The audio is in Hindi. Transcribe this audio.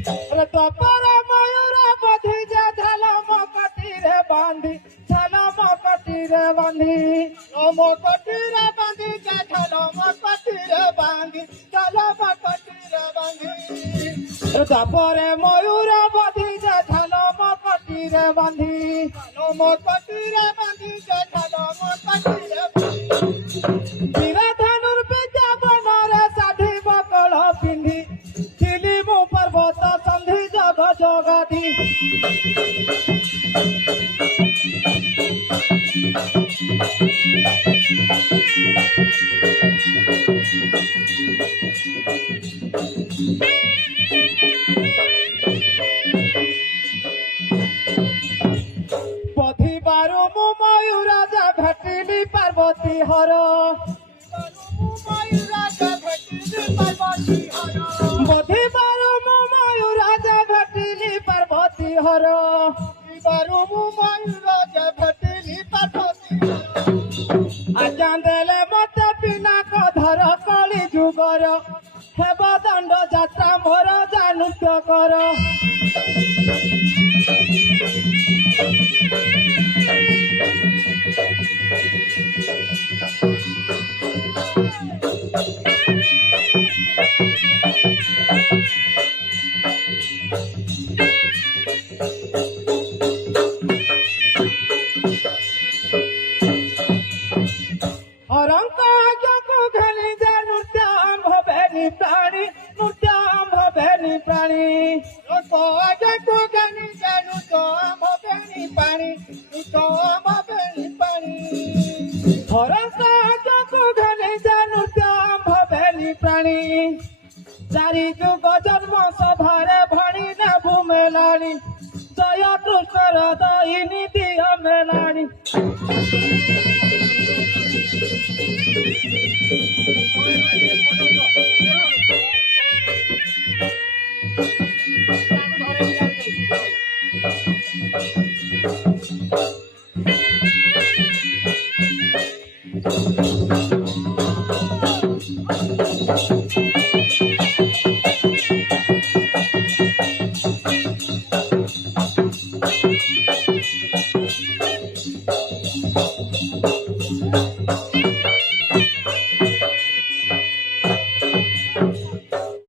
तपर मयूर बधी जे झलम कटीरे बांधी झलम कटीरे बांधी मकटीरे बांधी जे झलम कटीरे बांधी झलम कटीरे बांधी तपर मयूर बधी जे झलम कटीरे बांधी मकटीरे बांधी जे झलम कटीरे वीर धनुर विज्ञापन साधी बकल पिंधी थिली मु पर्वत संधि जग जगती पथी बारू मु मयूर जा घटिली पार्वती हर पथी बारू मु मयूर जा घटिली पार्वती हर आजा देले मत पिना कधर कली जुगर हेब दंड जात्रा मोर जा नृत्य कर हरंक आज्ञाକୁ ଘେନି ଯେ ନୃତ୍ୟ ଆମ୍ଭବେନି ପ୍ରାଣୀ ନୃତ୍ୟ ଆମ୍ଭବେନି ପ୍ରାଣୀ ଆଜ୍ଞାକୁ ଘେନି ଯେ ନୃତ୍ୟ ଆମ୍ଭବେନି ପାଣି ନୃତ୍ୟ ଆମ୍ଭବେନି ପାଣି हरंक आज्ञाକୁ ଘେନି ଯେ ନୃତ୍ୟ ଆମ୍ଭବେନି ପ୍ରାଣୀ ଚାରି ଯୁଗ ଜନ୍ମ ସଭାରେ ଭଣି ନେବୁ ମେଲାଣି ଜୟ କୃଷ୍ଣର ଦଇନି ଦିଅ ମେଲାଣି Thank you.